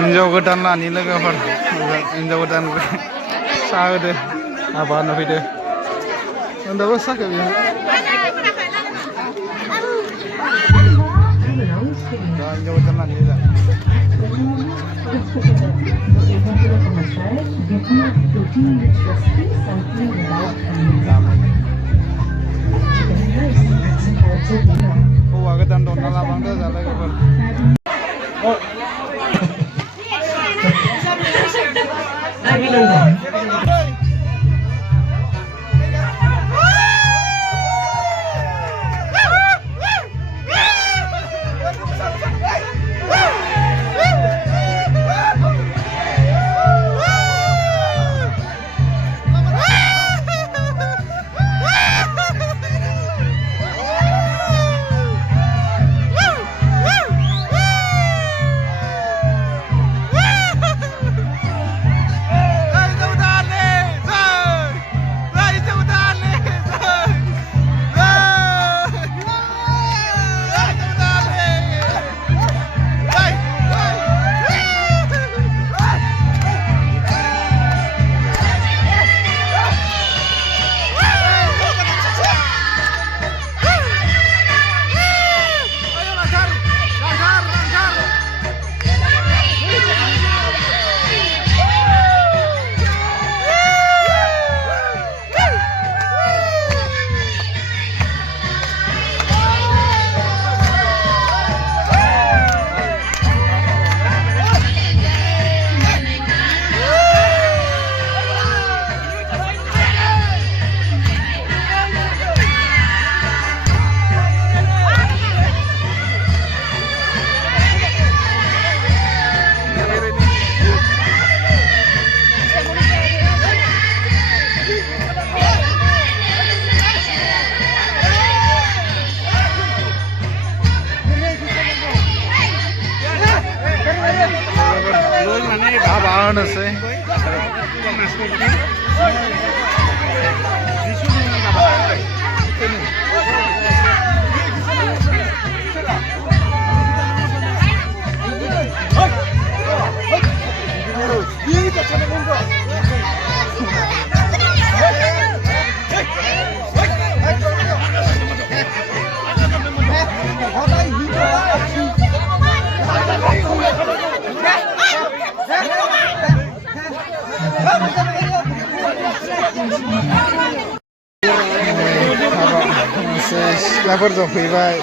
हिन्जाव गोदान लानि लोगोफोर हिन्जाव गोदान साहा होदो हाबा होनो फैदो दाबो साहाखौ हिन्जाव गोदान लानि जा हौवा गोदान दंना लाबांदो जा लोगोफोर Honestly. Silakan jofैबाय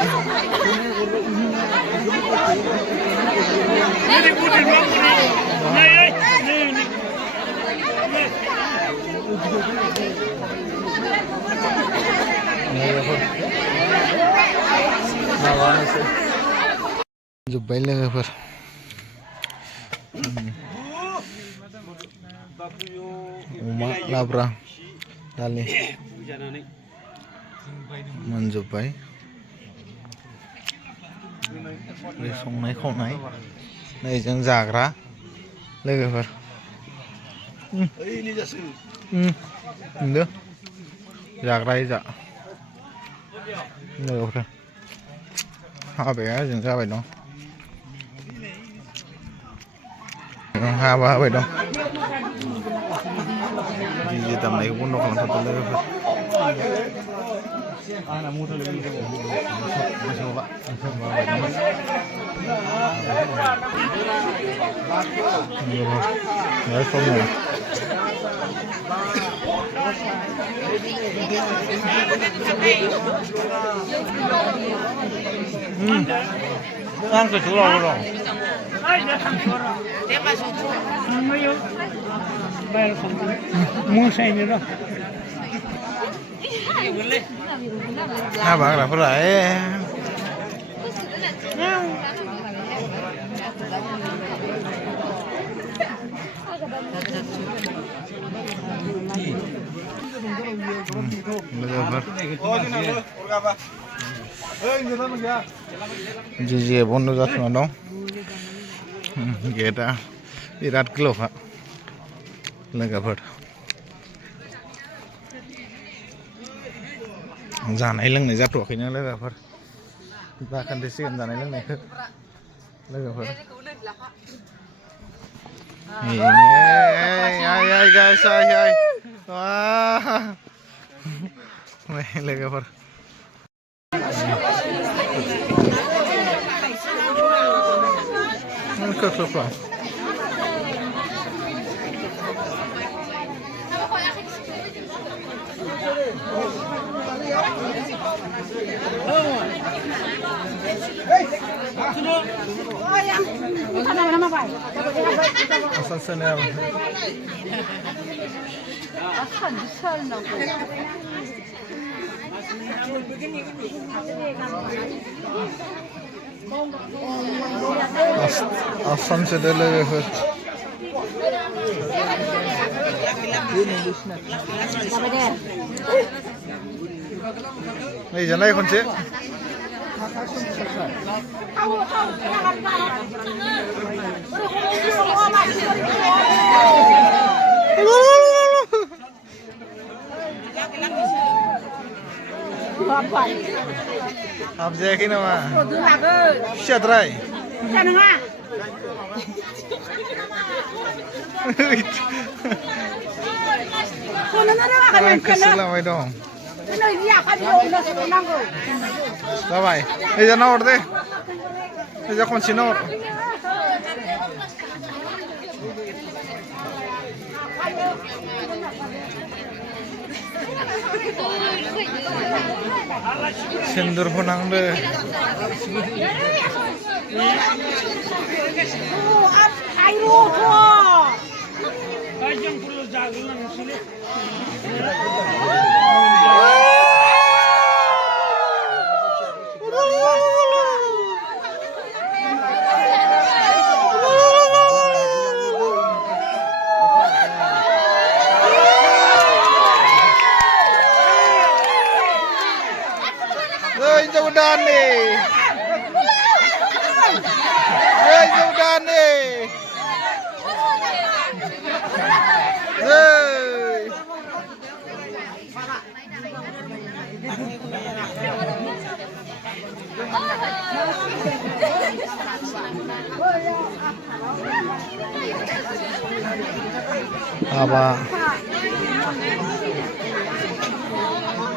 जोब्बाय लोगोफोर अमा लाब्रा दालि मोनजोब्बाय संनाय खावनाय नै जों जाग्रा लोगोफोर जाग्रा जा लोगोफोर हाबाया जों जाबाय दं हाबा होबाय दं DJ दामनायखौ बन्द खालामथ'दों लोगोफोर आंना मटर Angkat suara dong. Dia masuk suara. Mayo. Bayar sama. Mau saya ni dah. Apa kenapa lah? Jadi bondo जाथ'ना दं गेटआ बिराद गोलावखा लोगोफोर जानाय लोंनाय जाथ'वाखैनो लोगोफोर बाखान्दिसिगोन जानाय लोंनायखौ लोगोफोर Ini, ay guys, ay. Wah, lagi apa? Klop. Asal sana. Asam sudah lagi. Ini jangan kunci. Ab jadi nama. Siatrai. Kesel lah dong. Bye. Ini jangan order deh. Ini jangan kunci nor. Sendur punang deh. Jauh dah nih. Jauh dah nih. Apa?